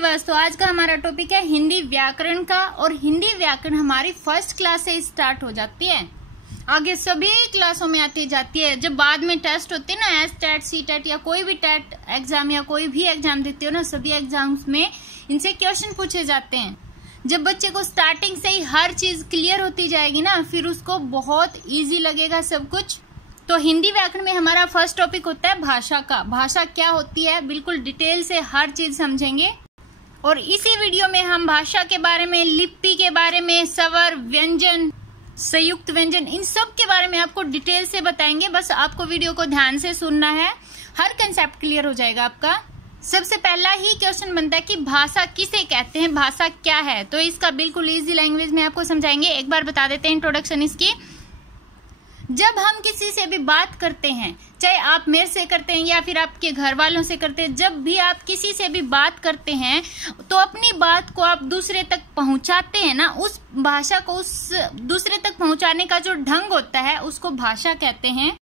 Viewers, तो आज का हमारा टॉपिक है हिंदी व्याकरण का। और हिंदी व्याकरण हमारी फर्स्ट क्लास से स्टार्ट हो जाती है, आगे सभी क्लासों में आती जाती है। जब बाद में टेस्ट होते हैं ना, एस टेट, सी टेट या कोई भी टेट एग्जाम या कोई भी एग्जाम देते हो ना, सभी एग्जाम्स में इनसे क्वेश्चन पूछे जाते हैं। जब बच्चे को स्टार्टिंग से ही हर चीज क्लियर होती जाएगी ना, फिर उसको बहुत इजी लगेगा सब कुछ। तो हिंदी व्याकरण में हमारा फर्स्ट टॉपिक होता है भाषा का। भाषा क्या होती है, बिल्कुल डिटेल से हर चीज समझेंगे। और इसी वीडियो में हम भाषा के बारे में, लिपि के बारे में, स्वर, व्यंजन, संयुक्त व्यंजन, इन सब के बारे में आपको डिटेल से बताएंगे। बस आपको वीडियो को ध्यान से सुनना है, हर कंसेप्ट क्लियर हो जाएगा आपका। सबसे पहला ही क्वेश्चन बनता है कि भाषा किसे कहते हैं, भाषा क्या है। तो इसका बिल्कुल इजी लैंग्वेज में आपको समझाएंगे। एक बार बता देते हैं इंट्रोडक्शन इसकी। जब हम किसी से भी बात करते हैं, चाहे आप मेरे से करते हैं या फिर आपके घर वालों से करते हैं, जब भी आप किसी से भी बात करते हैं तो अपनी बात को आप दूसरे तक पहुंचाते हैं ना, उस भाषा को उस दूसरे तक पहुंचाने का जो ढंग होता है उसको भाषा कहते हैं।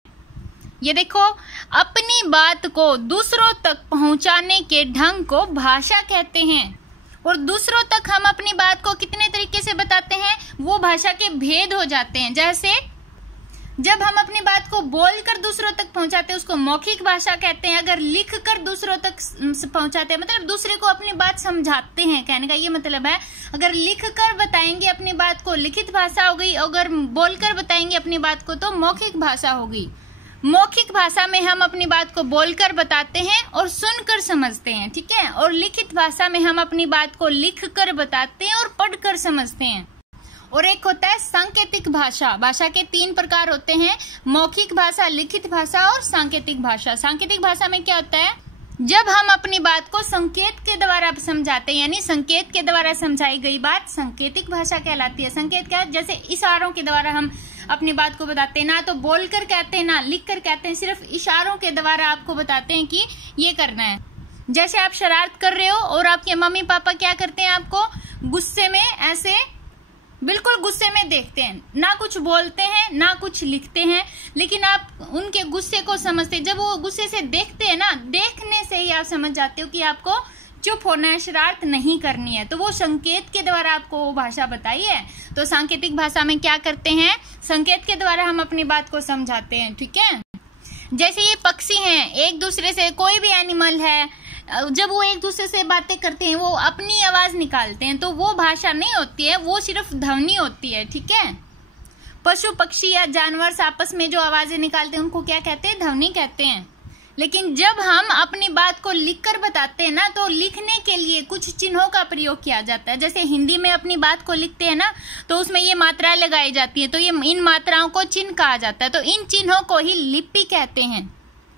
ये देखो, अपनी बात को दूसरों तक पहुंचाने के ढंग को भाषा कहते हैं। और दूसरों तक हम अपनी बात को कितने तरीके से बताते हैं, वो भाषा के भेद हो जाते हैं। जैसे जब हम अपनी बात को बोलकर दूसरों तक पहुंचाते हैं उसको मौखिक भाषा कहते हैं। अगर लिख कर दूसरों तक पहुंचाते हैं, मतलब दूसरे को अपनी बात समझाते हैं, कहने का ये मतलब है। अगर लिख कर बताएंगे अपनी बात को, लिखित भाषा हो गई। अगर बोलकर बताएंगे अपनी बात को तो मौखिक भाषा होगी। मौखिक भाषा में हम अपनी बात को बोलकर बताते हैं और सुनकर समझते हैं, ठीक है। और लिखित भाषा में हम अपनी बात को लिख कर बताते हैं और पढ़कर समझते हैं। और एक होता है सांकेतिक भाषा। भाषा के 3 प्रकार होते हैं, मौखिक भाषा, लिखित भाषा और सांकेतिक भाषा। सांकेतिक भाषा में क्या होता है, जब हम अपनी बात को संकेत के द्वारा समझाते हैं, यानी संकेत के द्वारा समझाई गई बात सांकेतिक भाषा कहलाती है। संकेत क्या है, जैसे इशारों के द्वारा हम अपनी बात को बताते हैं, ना तो बोलकर कहते हैं ना लिख कर कहते हैं, सिर्फ इशारों के द्वारा आपको बताते हैं कि ये करना है। जैसे आप शरारत कर रहे हो और आपके मम्मी पापा क्या करते हैं, आपको गुस्से में ऐसे बिल्कुल गुस्से में देखते हैं, ना कुछ बोलते हैं ना कुछ लिखते हैं, लेकिन आप उनके गुस्से को समझते हैं। जब वो गुस्से से देखते हैं ना, देखने से ही आप समझ जाते हो कि आपको चुप होना है, शरारत नहीं करनी है। तो वो संकेत के द्वारा आपको वो भाषा बताई है। तो सांकेतिक भाषा में क्या करते हैं, संकेत के द्वारा हम अपनी बात को समझाते हैं, ठीक है। जैसे ये पक्षी हैं, एक दूसरे से, कोई भी एनिमल है, जब वो एक दूसरे से बातें करते हैं वो अपनी आवाज निकालते हैं, तो वो भाषा नहीं होती है, वो सिर्फ ध्वनि होती है, ठीक है। पशु पक्षी या जानवर आपस में जो आवाजें निकालते हैं उनको क्या कहते हैं, ध्वनि कहते हैं। लेकिन जब हम अपनी बात को लिखकर बताते हैं ना, तो लिखने के लिए कुछ चिन्हों का प्रयोग किया जाता है। जैसे हिंदी में अपनी बात को लिखते हैं ना, तो उसमें ये मात्राएं लगाई जाती है, तो ये इन मात्राओं को चिन्ह कहा जाता है। तो इन चिन्हों को ही लिपि कहते हैं।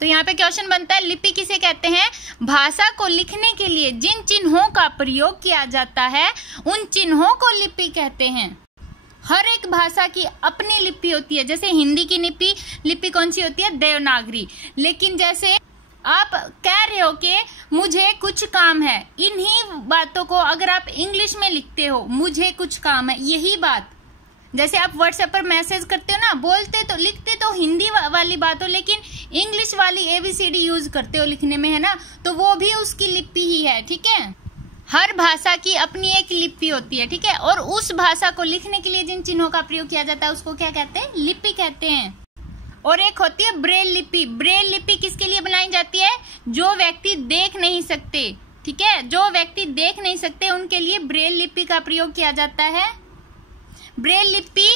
तो यहाँ पे क्वेश्चन बनता है, लिपि किसे कहते हैं, भाषा को लिखने के लिए जिन चिन्हों का प्रयोग किया जाता है उन चिन्हों को लिपि कहते हैं। हर एक भाषा की अपनी लिपि होती है। जैसे हिंदी की लिपि कौन सी होती है, देवनागरी। लेकिन जैसे आप कह रहे हो कि मुझे कुछ काम है, इन्हीं बातों को अगर आप इंग्लिश में लिखते हो, मुझे कुछ काम है, यही बात। जैसे आप व्हाट्सएप पर मैसेज करते हो ना, बोलते तो लिखते तो हिंदी वाली बात हो, लेकिन इंग्लिश वाली ABCD यूज करते हो लिखने में, है ना, तो वो भी उसकी लिपि ही है, ठीक है। हर भाषा की अपनी एक लिपि होती है, ठीक है। और उस भाषा को लिखने के लिए जिन चिन्हों का प्रयोग किया जाता है उसको क्या कहते हैं, लिपि कहते हैं। और एक होती है ब्रेल लिपि। ब्रेल लिपि किसके लिए बनाई जाती है, जो व्यक्ति देख नहीं सकते, ठीक है, जो व्यक्ति देख नहीं सकते उनके लिए ब्रेल लिपि का प्रयोग किया जाता है। ब्रेल लिपि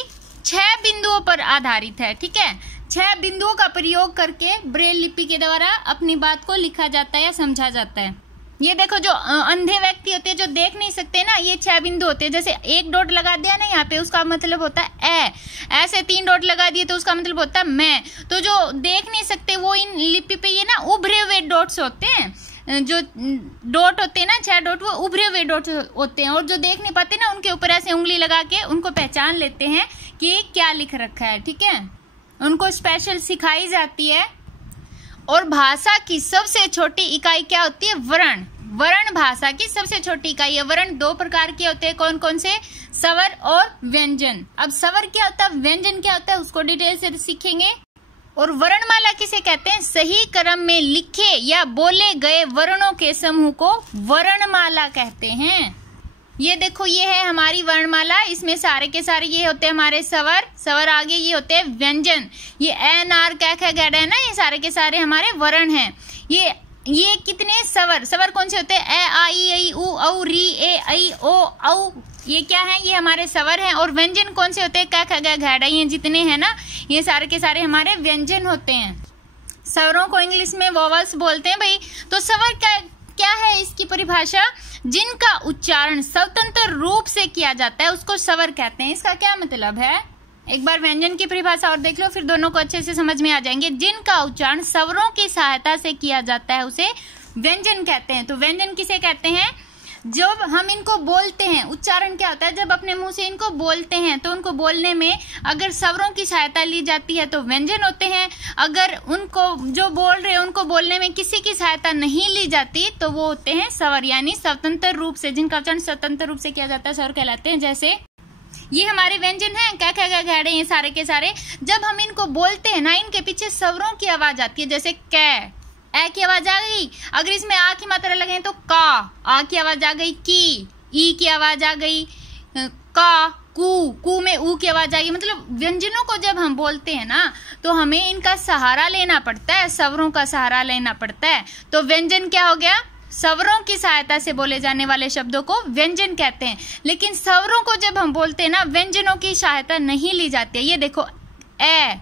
6 बिंदुओं पर आधारित है, ठीक है। 6 बिंदुओं का प्रयोग करके ब्रेल लिपि के द्वारा अपनी बात को लिखा जाता है या समझा जाता है। ये देखो, जो अंधे व्यक्ति होते हैं, जो देख नहीं सकते ना, ये 6 बिंदु होते हैं। जैसे एक डॉट लगा दिया ना यहाँ पे, उसका मतलब होता है ए। ऐसे 3 डॉट लगा दिए तो उसका मतलब होता है मैं। तो जो देख नहीं सकते वो इन लिपि पे ये ना उभरे हुए डॉट्स होते हैं। जो डॉट होते हैं ना, 6 डॉट, वो उभरे हुए डॉट होते हैं। और जो देख नहीं पाते ना, उनके ऊपर ऐसे उंगली लगा के उनको पहचान लेते हैं कि क्या लिख रखा है, ठीक है। उनको स्पेशल सिखाई जाती है। और भाषा की सबसे छोटी इकाई क्या होती है, वर्ण। वर्ण भाषा की सबसे छोटी इकाई है। वर्ण 2 प्रकार के होते हैं, कौन कौन से, स्वर और व्यंजन। अब स्वर क्या होता है, व्यंजन क्या होता है, उसको डिटेल से सीखेंगे। और वर्णमाला किसे कहते हैं? सही क्रम में लिखे या बोले गए वर्णों के समूह को वर्णमाला कहते हैं। ये देखो, ये है हमारी वर्णमाला। इसमें सारे के सारे ये होते हैं हमारे स्वर, स्वर आगे ये होते हैं व्यंजन। ये एन आर कै ख गैड है ना, ये सारे के सारे हमारे वर्ण हैं। ये कितने स्वर, स्वर कौन से होते हैं? ए आ ई ऐ उ औ री ए ऐ ओ औ, ये क्या है? ये हमारे स्वर हैं। और व्यंजन कौन से होते हैं? क ख ग घ ड़, ये जितने हैं ना, ये सारे के सारे हमारे व्यंजन होते हैं। स्वरों को इंग्लिश में वोवल्स बोलते हैं भाई। तो स्वर क्या है? इसकी परिभाषा, जिनका उच्चारण स्वतंत्र रूप से किया जाता है उसको स्वर कहते हैं। इसका क्या मतलब है? एक बार व्यंजन की परिभाषा और देख लो, फिर दोनों को अच्छे से समझ में आ जाएंगे। जिनका उच्चारण स्वरों की सहायता से किया जाता है उसे व्यंजन कहते हैं। तो व्यंजन किसे कहते हैं? जब हम इनको बोलते हैं, उच्चारण क्या होता है? जब अपने मुंह से इनको बोलते हैं तो उनको बोलने में अगर स्वरों की सहायता ली जाती है तो व्यंजन होते हैं। अगर उनको जो बोल रहे हैं उनको बोलने में किसी की सहायता नहीं ली जाती तो वो होते हैं स्वर, यानी स्वतंत्र रूप से, जिनका उच्चारण स्वतंत्र रूप से किया जाता है स्वर कहलाते हैं। जैसे ये हमारे व्यंजन हैं, क ख ग घ ड़, ये सारे के सारे। जब हम इनको बोलते हैं ना, इनके पीछे स्वरों की आवाज आती है। जैसे कै, ए की आवाज आ गई। अगर इसमें आ की मात्रा लगे तो का, आ की आवाज आ गई। की, ई की आवाज आ गई। का, कू में ऊ की आवाज आ गई। मतलब व्यंजनों को जब हम बोलते हैं ना तो हमें इनका सहारा लेना पड़ता है, स्वरों का सहारा लेना पड़ता है। तो व्यंजन क्या हो गया? स्वरों की सहायता से बोले जाने वाले शब्दों को व्यंजन कहते हैं। लेकिन स्वरों को जब हम बोलते हैं ना, व्यंजनों की सहायता नहीं ली जाती है। ये देखो, ए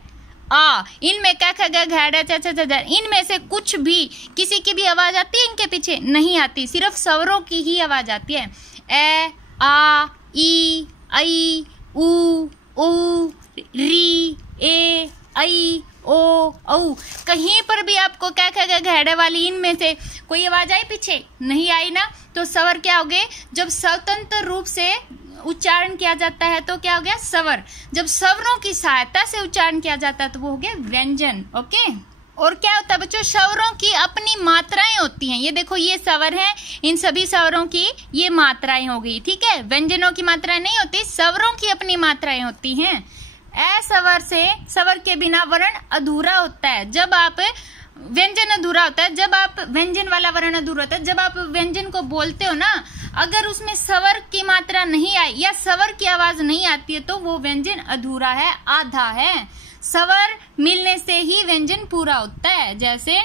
आ, इनमें क ख ग घ ड़ च छ ज, इनमें से कुछ भी, किसी की भी आवाज आती है इनके पीछे? नहीं आती, सिर्फ स्वरों की ही आवाज आती है। ए आ ई ऐ उ ऊ री ए ऐ ओ औ। कहीं पर भी आपको क ख ग घ ड़ वाली इनमें से कोई आवाज आई पीछे? नहीं आई ना। तो स्वर क्या हो गए? जब स्वतंत्र रूप से उच्चारण किया जाता है तो क्या हो गया? स्वर। जब स्वरों की सहायता से उच्चारण किया जाता है तो वो हो गया व्यंजन। ओके। और क्या होता है बच्चों? स्वरों की अपनी मात्राएं होती हैं। ये देखो, ये स्वर हैं, इन सभी स्वरों की ये मात्राएं हो गई। ठीक है, व्यंजनों की मात्राएं नहीं होती, स्वरों की अपनी मात्राएं होती हैं। ए स्वर से, स्वर के बिना वर्ण अधूरा होता है। जब आप व्यंजन अधूरा होता है, जब आप व्यंजन वाला वर्ण अधूरा होता है। जब आप व्यंजन को बोलते हो ना, अगर उसमें स्वर की मात्रा नहीं आई या स्वर की आवाज नहीं आती है तो वो व्यंजन अधूरा है, आधा है। स्वर मिलने से ही व्यंजन पूरा होता है। जैसे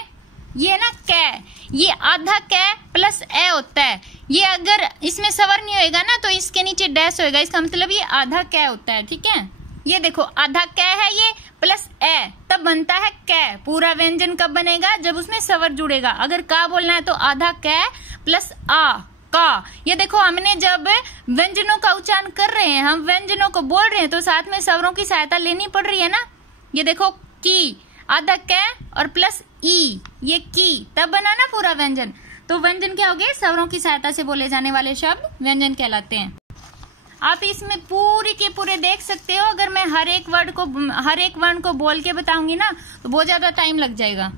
ये ना कै, ये आधा कै प्लस ए होता है। ये अगर इसमें स्वर नहीं होएगा ना तो इसके नीचे डैश होएगा, इसका मतलब ये आधा कै होता है। ठीक है, ये देखो आधा कै है ये प्लस ए, तब बनता है कै। पूरा व्यंजन कब बनेगा? जब उसमें स्वर जुड़ेगा। अगर का बोलना है तो आधा कै प्लस आ, का। ये देखो, हमने जब व्यंजनों का उच्चारण कर रहे हैं, हम व्यंजनों को बोल रहे हैं तो साथ में स्वरों की सहायता लेनी पड़ रही है ना। ये देखो, की, आधा कै और प्लस ई, ये की, तब बना ना पूरा व्यंजन। तो व्यंजन क्या हो गए? स्वरों की सहायता से बोले जाने वाले शब्द व्यंजन कहलाते हैं। आप इसमें पूरी के पूरे देख सकते हो। अगर मैं हर एक वर्ण को बोल के बताऊंगी ना तो बहुत ज्यादा टाइम लग जाएगा।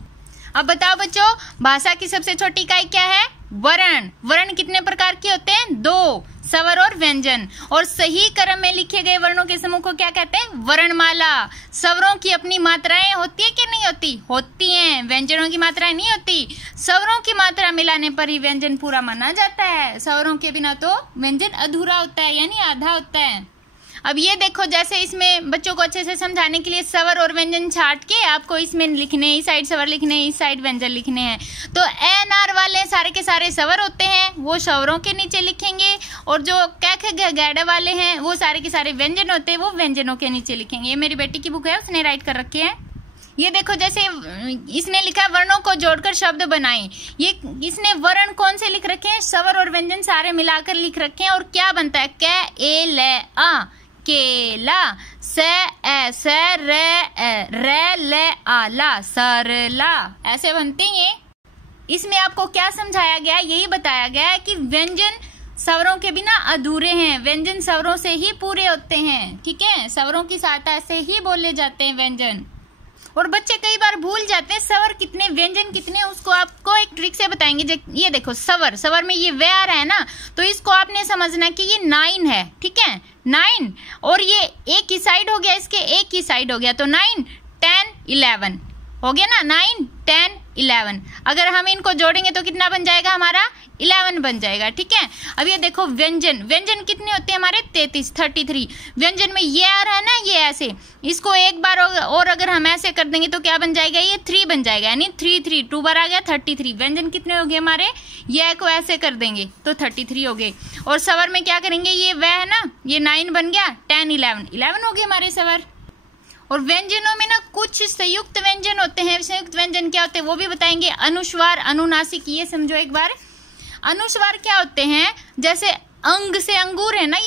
अब बताओ बच्चों, भाषा की सबसे छोटी इकाई क्या है? वर्ण। वर्ण कितने प्रकार के होते हैं? 2, स्वर और व्यंजन। और सही क्रम में लिखे गए वर्णों के समूह को क्या कहते हैं? वर्णमाला। स्वरों की अपनी मात्राएं होती है कि नहीं होती? होती हैं। व्यंजनों की मात्राएं नहीं होती। स्वरों की मात्रा मिलाने पर ही व्यंजन पूरा माना जाता है। स्वरों के बिना तो व्यंजन अधूरा होता है, यानी आधा होता है। अब ये देखो, जैसे इसमें बच्चों को अच्छे से समझाने के लिए स्वर और व्यंजन छाट के आपको इसमें लिखने, इस साइड स्वर लिखने, इस साइड व्यंजन लिखने हैं। तो एन आर वाले सारे के सारे स्वर होते हैं, वो स्वरों के नीचे लिखेंगे। और जो कै ख ग घ ड़ वाले हैं वो सारे के सारे व्यंजन होते हैं, वो व्यंजनों के नीचे लिखेंगे। ये मेरी बेटी की बुक है, उसने राइट कर रखे हैं। ये देखो, जैसे इसने लिखा वर्णों को जोड़कर शब्द बनाएं। ये इसने वर्ण कौन से लिख रखे हैं? स्वर और व्यंजन सारे मिलाकर लिख रखे हैं। और क्या बनता है? कै ए ले आ, केला। से ए से रे ले आला, सरला। ऐसे बनते हैं ये। इसमें आपको क्या समझाया गया? यही बताया गया है कि व्यंजन स्वरों के बिना अधूरे हैं। व्यंजन स्वरों से ही पूरे होते हैं। ठीक है, स्वरों की सहायता से ही बोले जाते हैं व्यंजन। और बच्चे कई बार भूल जाते हैं स्वर कितने, व्यंजन कितने। उसको आपको एक ट्रिक से बताएंगे। ये देखो, स्वर में ये वे आ रहा है ना, तो इसको आपने समझना कि ये 9 है। ठीक है, 9। और ये एक ही साइड हो गया, इसके एक ही साइड हो गया, तो 9, 10, 11 हो गया ना, 9 10 11। अगर हम इनको जोड़ेंगे तो कितना बन जाएगा हमारा 11 बन जाएगा, ठीक है। अब ये देखो व्यंजन, व्यंजन कितने होते हैं हमारे 33 व्यंजन में ये आ रहा है ना, ये ऐसे, इसको एक बार और अगर हम ऐसे कर देंगे तो क्या बन जाएगा, ये 3 बन जाएगा, यानी 3 2 बार आ गया 33। व्यंजन कितने हो गए हमारे, ये को ऐसे कर देंगे तो 33 हो गए। और सवर में क्या करेंगे, ये वह है ना, ये 9 बन गया, 10 11 हो गए हमारे सवर। और व्यंजनों में ना कुछ संयुक्त व्यंजन होते हैं, संयुक्त व्यंजन क्या होते हैं वो भी बताएंगे। अनुस्वार, अनुनासिक, ये समझो एक बार। अनुस्वार क्या होते हैं, जैसे अंग से अंगूर है ना,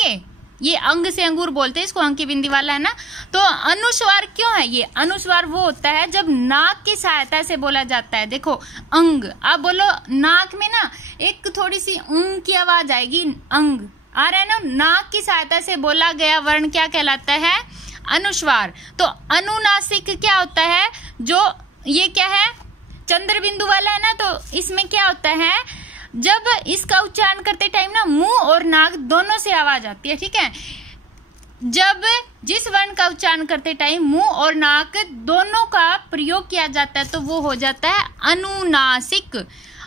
ये अंग से अंगूर बोलते हैं इसको, अंग की बिंदी वाला है ना। तो अनुस्वार क्यों है, ये अनुस्वार वो होता है जब नाक की सहायता से बोला जाता है। देखो अंग, आप बोलो नाक में ना एक थोड़ी सी की आवाज आएगी, अंग आ रहा है ना, नाक की सहायता से बोला गया वर्ण क्या कहलाता है, अनुस्वार। तो अनुनासिक क्या होता है, जो ये क्या है चंद्र बिंदु वाला है ना, तो इसमें क्या होता है, जब इसका उच्चारण करते टाइम ना मुंह और नाक दोनों से आवाज आती है, ठीक है। जब जिस वर्ण का उच्चारण करते टाइम मुंह और नाक दोनों का प्रयोग किया जाता है तो वो हो जाता है अनुनासिक।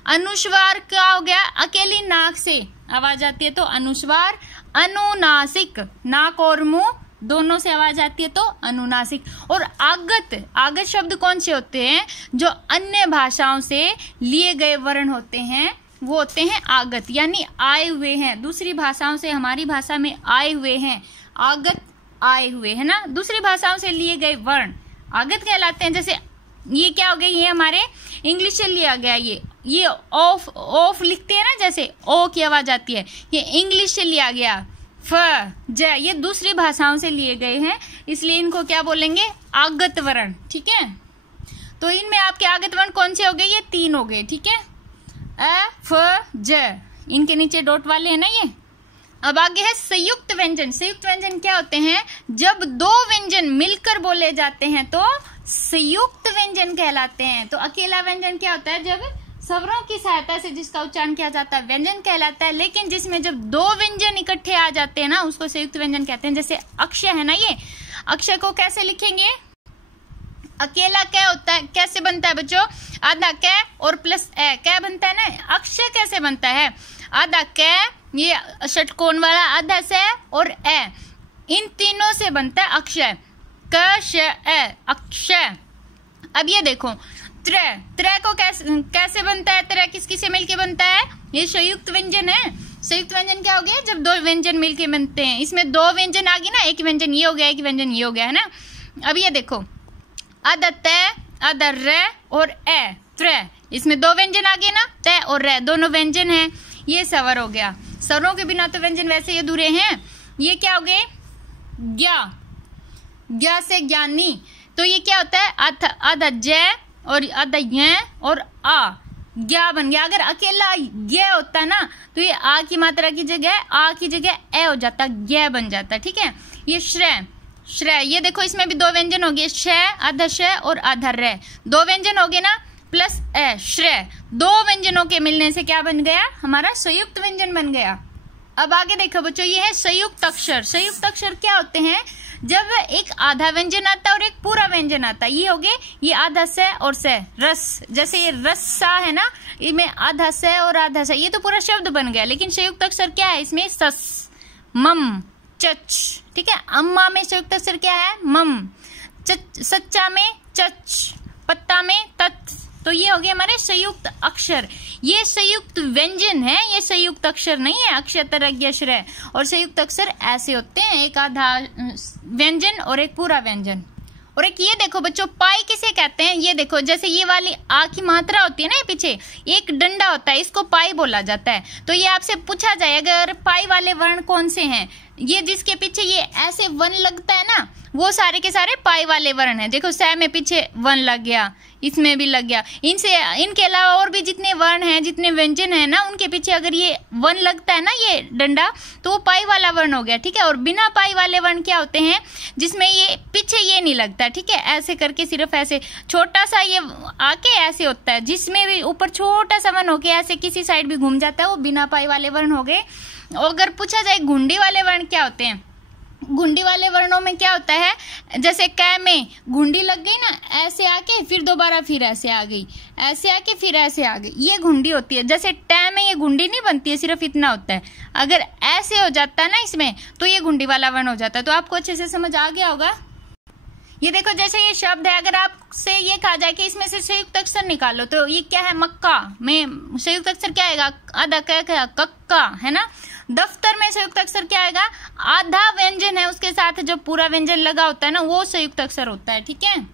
अनुस्वार क्या हो गया, अकेली नाक से आवाज आती है तो अनुस्वार। अनुनासिक, नाक और मुंह दोनों से आवाज आती है तो अनुनासिक। और आगत, आगत शब्द कौन से होते हैं, जो अन्य भाषाओं से लिए गए वर्ण होते हैं वो होते हैं आगत, यानी आए हुए हैं, दूसरी भाषाओं से हमारी भाषा में आए हुए हैं, आगत आए हुए है ना, दूसरी भाषाओं से लिए गए वर्ण आगत कहलाते हैं। जैसे ये क्या हो गया, ये हमारे इंग्लिश से लिया गया, ये ऑफ लिखते हैं ना, जैसे ओ की आवाज आती है, ये इंग्लिश से लिया गया। फ ज, ये दूसरी भाषाओं से लिए गए हैं, इसलिए इनको क्या बोलेंगे, आगत वर्ण, ठीक है। तो इनमें आपके आगत वर्ण कौन से हो गए, ये 3 हो गए, ठीक है, अ फ ज, इनके नीचे डॉट वाले है ना ये। अब आगे है संयुक्त व्यंजन। संयुक्त व्यंजन क्या होते हैं, जब 2 व्यंजन मिलकर बोले जाते हैं तो संयुक्त व्यंजन कहलाते हैं। तो अकेला व्यंजन क्या होता है, जब स्वरों की सहायता से जिसका उच्चारण किया जाता है व्यंजन कहलाता है। लेकिन जिसमें जब 2 व्यंजन इकट्ठे आ जाते हैं ना उसको संयुक्त व्यंजन कहते हैं। जैसे अक्षय है ना, ये अक्षय को कैसे लिखेंगे, अकेला क्या होता है, कैसे बनता है बच्चों, आधा क और प्लस ए, क्या बनता है ना, अक्षय कैसे बनता है, आधा क, ये षटकोण वाला आधा से और ए, इन तीनों से बनता है अक्षय, क श ए, अक्षय। अब ये देखो त्रय, त्रय को कैसे बनता है, त्रय किसकी से मिलके बनता है, ये संयुक्त व्यंजन है। संयुक्त व्यंजन क्या हो गया, जब 2 व्यंजन मिलके बनते हैं। इसमें 2 व्यंजन आ गए ना, एक व्यंजन ये हो गया, एक व्यंजन ये हो गया, है ना। अब ये देखो आधा तय, आधा र और ए, त्रय, इसमें 2 व्यंजन आ गए ना, तय और र दोनों व्यंजन हैं, ये स्वर हो गया। स्वरों के बिना तो व्यंजन वैसे ही अधूरे हैं। ये क्या हो गए, ज्ञा, ज्ञा से ज्ञानी, तो ये क्या होता है, आधा ज और आधा य और आ, ज्ञा बन गया। अगर अकेला य होता ना तो ये आ की मात्रा की जगह आ की जगह ए हो जाता, ज्ञ बन जाता, ठीक है। ये श्रय, श्रय, ये देखो इसमें भी 2 व्यंजन हो गए, श, आधा श और आधा र, 2 व्यंजन हो गए ना, प्लस ए, श्रय, 2 व्यंजनों के मिलने से क्या बन गया, हमारा संयुक्त व्यंजन बन गया। अब आगे देखो बच्चों, ये है संयुक्त अक्षर। संयुक्त अक्षर क्या होते हैं, जब एक आधा व्यंजन आता है और एक पूरा व्यंजन आता है। ये हो गए, ये आधा स और स, रस, जैसे ये रस्सा है ना, इसमें आधा स और आधा स, ये तो पूरा शब्द बन गया। लेकिन संयुक्त अक्षर क्या है, इसमें सस, मम, चच, ठीक है। अम्मा में संयुक्त अक्षर क्या है, मम, सच्चा में चच, पत्ता में तत्, तो ये हो गए हमारे संयुक्त अक्षर। ये संयुक्त व्यंजन है, ये संयुक्त अक्षर नहीं है, अक्षय तरज्ञ श्रय। और संयुक्त अक्षर ऐसे होते हैं, एक आधा व्यंजन और एक पूरा व्यंजन। और एक ये देखो बच्चों, पाई किसे कहते हैं, ये देखो जैसे ये वाली आ की मात्रा होती है ना, पीछे एक डंडा होता है, इसको पाई बोला जाता है। तो ये आपसे पूछा जाए अगर पाई वाले वर्ण कौन से हैं, ये जिसके पीछे ये ऐसे वन लगता है ना, वो सारे के सारे पाई वाले वर्ण हैं। देखो स में पीछे वन लग गया, इसमें भी लग गया, इनके अलावा और भी जितने वर्ण हैं, जितने व्यंजन है ना, उनके पीछे अगर ये वन लगता है ना, ये डंडा, तो वो पाई वाला वर्ण हो गया, ठीक है। और बिना पाई वाले वर्ण क्या होते हैं, जिसमें ये पीछे ये नहीं लगता, ठीक है, ऐसे करके सिर्फ ऐसे छोटा सा ये आके ऐसे होता है, जिसमें भी ऊपर छोटा सा वन होके ऐसे किसी साइड भी घूम जाता है, वो बिना पाई वाले वर्ण हो गए। अगर पूछा जाए घुंडी वाले वर्ण क्या होते हैं, घुंडी वाले वर्णों में क्या होता है, जैसे क में घुंडी लग गई ना, ऐसे आके फिर दोबारा फिर ऐसे आ गई, ऐसे आके फिर ऐसे आ गई, ये घुंडी होती है। जैसे ट में ये घुंडी नहीं बनती है, सिर्फ इतना होता है। अगर ऐसे हो जाता है ना इसमें, तो ये घुंडी वाला वर्ण हो जाता है। तो आपको अच्छे से समझ आ गया होगा। ये देखो, जैसे ये शब्द है, अगर आपसे ये कहा जाए कि इसमें से संयुक्त अक्षर निकालो, तो ये क्या है, मक्का में संयुक्त अक्षर क्या आएगा, आधा कक्का है ना। दफ्तर में संयुक्त अक्षर क्या आएगा, आधा व्यंजन है उसके साथ जो पूरा व्यंजन लगा होता है ना, वो संयुक्त अक्षर होता है। ठीक है,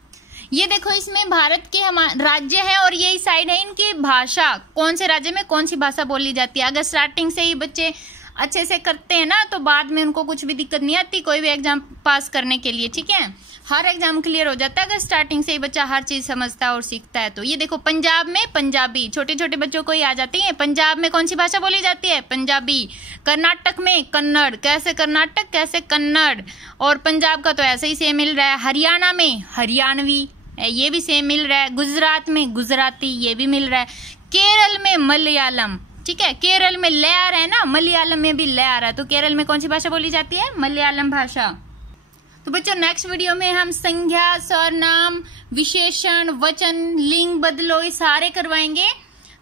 ये देखो, इसमें भारत के राज्य है और यही साइड है इनकी भाषा, कौन से राज्य में कौन सी भाषा बोली जाती है। अगर स्टार्टिंग से ही बच्चे अच्छे से करते हैं ना, तो बाद में उनको कुछ भी दिक्कत नहीं आती कोई भी एग्जाम पास करने के लिए। ठीक है, हर एग्जाम क्लियर हो जाता है अगर स्टार्टिंग से ही बच्चा हर चीज समझता है और सीखता है। तो ये देखो, पंजाब में पंजाबी, छोटे छोटे बच्चों को ही आ जाती है। पंजाब में कौन सी भाषा बोली जाती है, पंजाबी। कर्नाटक में कन्नड़, कैसे कर्नाटक कैसे कन्नड़, और पंजाब का तो ऐसे ही सेम मिल रहा है। हरियाणा में हरियाणवी, ये भी सेम मिल रहा है। गुजरात में गुजराती, ये भी मिल रहा है। केरल में मलयालम, ठीक है, केरल में ले आ रहा है ना, मलयालम में भी ले आ रहा है। तो केरल में कौन सी भाषा बोली जाती है, मलयालम भाषा। तो बच्चों, नेक्स्ट वीडियो में हम संज्ञा, सर्वनाम, विशेषण, वचन, लिंग बदलो, ये सारे करवाएंगे।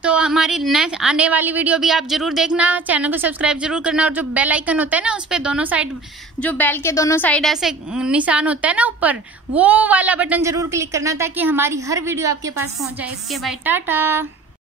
तो हमारी नेक्स्ट आने वाली वीडियो भी आप जरूर देखना, चैनल को सब्सक्राइब जरूर करना, और जो बेल आइकन होता है ना, उस पे दोनों साइड, जो बेल के दोनों साइड ऐसे निशान होता है ना ऊपर, वो वाला बटन जरूर क्लिक करना, ताकि हमारी हर वीडियो आपके पास पहुंच जाए। इसके बाद टाटा।